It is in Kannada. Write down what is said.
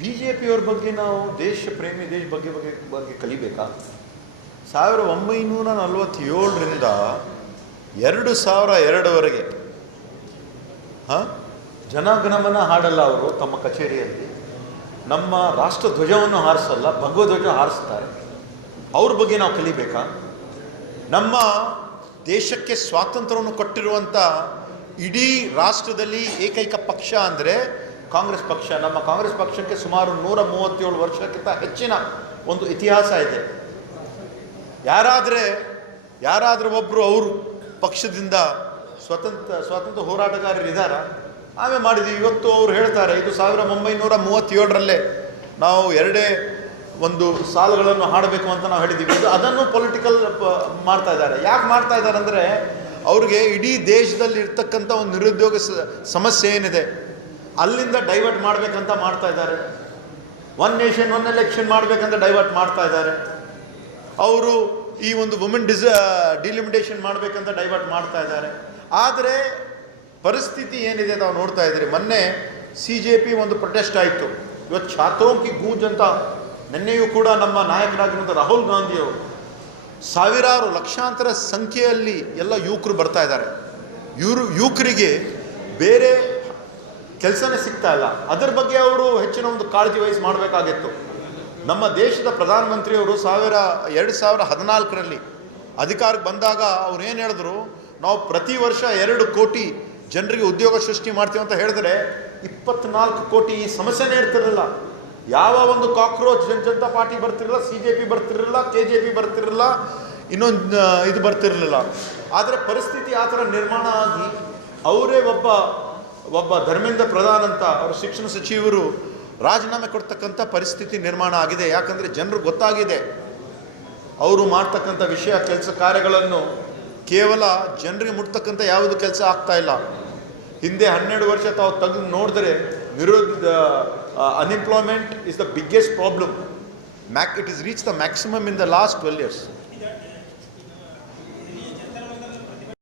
ಬಿ ಜೆ ಪಿಯವ್ರ ಬಗ್ಗೆ ನಾವು ದೇಶ ಪ್ರೇಮಿ ದೇಶ ಬಗ್ಗೆ ಕಲಿಬೇಕಾ? 1947ರಿಂದ 2002ವರೆಗೆ ಜನಗಣಮನ ಹಾಡಲ್ಲ ಅವರು ತಮ್ಮ ಕಚೇರಿಯಲ್ಲಿ, ನಮ್ಮ ರಾಷ್ಟ್ರ ಧ್ವಜವನ್ನು ಹಾರಿಸಲ್ಲ, ಭಗವಧ್ವಜ ಹಾರಿಸ್ತಾರೆ. ಅವ್ರ ಬಗ್ಗೆ ನಾವು ಕಲಿಬೇಕಾ? ನಮ್ಮ ದೇಶಕ್ಕೆ ಸ್ವಾತಂತ್ರ್ಯವನ್ನು ಕೊಟ್ಟಿರುವಂಥ ಇಡೀ ರಾಷ್ಟ್ರದಲ್ಲಿ ಏಕೈಕ ಪಕ್ಷ ಅಂದರೆ ಕಾಂಗ್ರೆಸ್ ಪಕ್ಷ. ನಮ್ಮ ಕಾಂಗ್ರೆಸ್ ಪಕ್ಷಕ್ಕೆ ಸುಮಾರು 137 ವರ್ಷಕ್ಕಿಂತ ಹೆಚ್ಚಿನ ಒಂದು ಇತಿಹಾಸ ಇದೆ. ಯಾರಾದರೂ ಒಬ್ಬರು ಅವರು ಪಕ್ಷದಿಂದ ಸ್ವಾತಂತ್ರ್ಯ ಹೋರಾಟಗಾರರಿದ್ದಾರಾ? ಆಮೇಲೆ ಮಾಡಿದ್ವಿ. ಇವತ್ತು ಅವ್ರು ಹೇಳ್ತಾರೆ ಇದು 1937ರಲ್ಲೇ ನಾವು ಎರಡೇ ಒಂದು ಸಾಲುಗಳನ್ನು ಹಾಡಬೇಕು ಅಂತ ನಾವು ಹೇಳಿದ್ದೀವಿ. ಅದನ್ನು ಪೊಲಿಟಿಕಲ್ ಮಾಡ್ತಾ ಇದ್ದಾರೆ. ಯಾಕೆ ಮಾಡ್ತಾ ಇದ್ದಾರೆ ಅಂದರೆ ಅವ್ರಿಗೆ ಇಡೀ ದೇಶದಲ್ಲಿ ಇರ್ತಕ್ಕಂಥ ಒಂದು ನಿರುದ್ಯೋಗ ಸಮಸ್ಯೆ ಏನಿದೆ ಅಲ್ಲಿಂದ ಡೈವರ್ಟ್ ಮಾಡಬೇಕಂತ ಮಾಡ್ತಾ ಇದ್ದಾರೆ. ಒನ್ ನೇಷನ್ ಒನ್ ಎಲೆಕ್ಷನ್ ಮಾಡಬೇಕಂತ ಡೈವರ್ಟ್ ಮಾಡ್ತಾ ಇದ್ದಾರೆ. ಅವರು ಈ ಒಂದು ವುಮೆನ್ ಡಿಲಿಮಿಟೇಷನ್ ಮಾಡಬೇಕಂತ ಡೈವರ್ಟ್ ಮಾಡ್ತಾ ಇದ್ದಾರೆ. ಆದರೆ ಪರಿಸ್ಥಿತಿ ಏನಿದೆ ನಾವು ನೋಡ್ತಾ ಇದ್ದೀರಿ. ಮೊನ್ನೆ CJP ಒಂದು ಪ್ರೊಟೆಸ್ಟ್ ಆಯಿತು. ಇವತ್ತು ಛಾತ್ರೋಂ ಕಿ ಗೂಂಜ್ ಅಂತ ನಿನ್ನೆಯೂ ಕೂಡ ನಮ್ಮ ನಾಯಕರಾಗಿರುವಂಥ ರಾಹುಲ್ ಗಾಂಧಿಯವರು ಸಾವಿರಾರು ಲಕ್ಷಾಂತರ ಸಂಖ್ಯೆಯಲ್ಲಿ ಎಲ್ಲ ಯುವಕರು ಬರ್ತಾ ಇದ್ದಾರೆ. ಯುವಕರಿಗೆ ಬೇರೆ ಕೆಲಸನೇ ಸಿಗ್ತಾ ಇಲ್ಲ. ಅದರ ಬಗ್ಗೆ ಅವರು ಹೆಚ್ಚಿನ ಒಂದು ಕಾಳಜಿ ವಹಿಸಿ ಮಾಡಬೇಕಾಗಿತ್ತು. ನಮ್ಮ ದೇಶದ ಪ್ರಧಾನಮಂತ್ರಿಯವರು 2014ರಲ್ಲಿ ಅಧಿಕಾರಕ್ಕೆ ಬಂದಾಗ ಅವ್ರು ಏನು ಹೇಳಿದ್ರು, ನಾವು ಪ್ರತಿ ವರ್ಷ 2 ಕೋಟಿ ಜನರಿಗೆ ಉದ್ಯೋಗ ಸೃಷ್ಟಿ ಮಾಡ್ತೀವಿ ಅಂತ ಹೇಳಿದ್ರೆ 24 ಕೋಟಿ ಈ ಸಮಸ್ಯೆನೇ ಇರ್ತಿರಲಿಲ್ಲ. ಯಾವ ಒಂದು ಕಾಕ್ರೋಚ್ ಜನತಾ ಪಾರ್ಟಿ ಬರ್ತಿರಲಿಲ್ಲ, CJP ಬರ್ತಿರಲಿಲ್ಲ, KJP ಬರ್ತಿರಲಿಲ್ಲ, ಇನ್ನೊಂದು ಇದು ಬರ್ತಿರಲಿಲ್ಲ. ಆದರೆ ಪರಿಸ್ಥಿತಿ ಆ ಥರ ನಿರ್ಮಾಣ ಆಗಿ ಅವರೇ ಒಬ್ಬ ಧರ್ಮೇಂದ್ರ ಪ್ರಧಾನ್ ಅಂತ ಅವರು ಶಿಕ್ಷಣ ಸಚಿವರು ರಾಜೀನಾಮೆ ಕೊಡ್ತಕ್ಕಂಥ ಪರಿಸ್ಥಿತಿ ನಿರ್ಮಾಣ ಆಗಿದೆ. ಯಾಕಂದರೆ ಜನರು ಗೊತ್ತಾಗಿದೆ ಅವರು ಮಾಡ್ತಕ್ಕಂಥ ಕೆಲಸ ಕಾರ್ಯಗಳನ್ನು ಕೇವಲ ಜನರಿಗೆ ಮುಟ್ತಕ್ಕಂಥ ಯಾವುದು ಕೆಲಸ ಆಗ್ತಾ ಇಲ್ಲ. ಹಿಂದೆ 12 ವರ್ಷ ತಾವು ತೆಗೆದು ನೋಡಿದ್ರೆ unemployment is the biggest problem. It has reached the maximum in the last 12 years.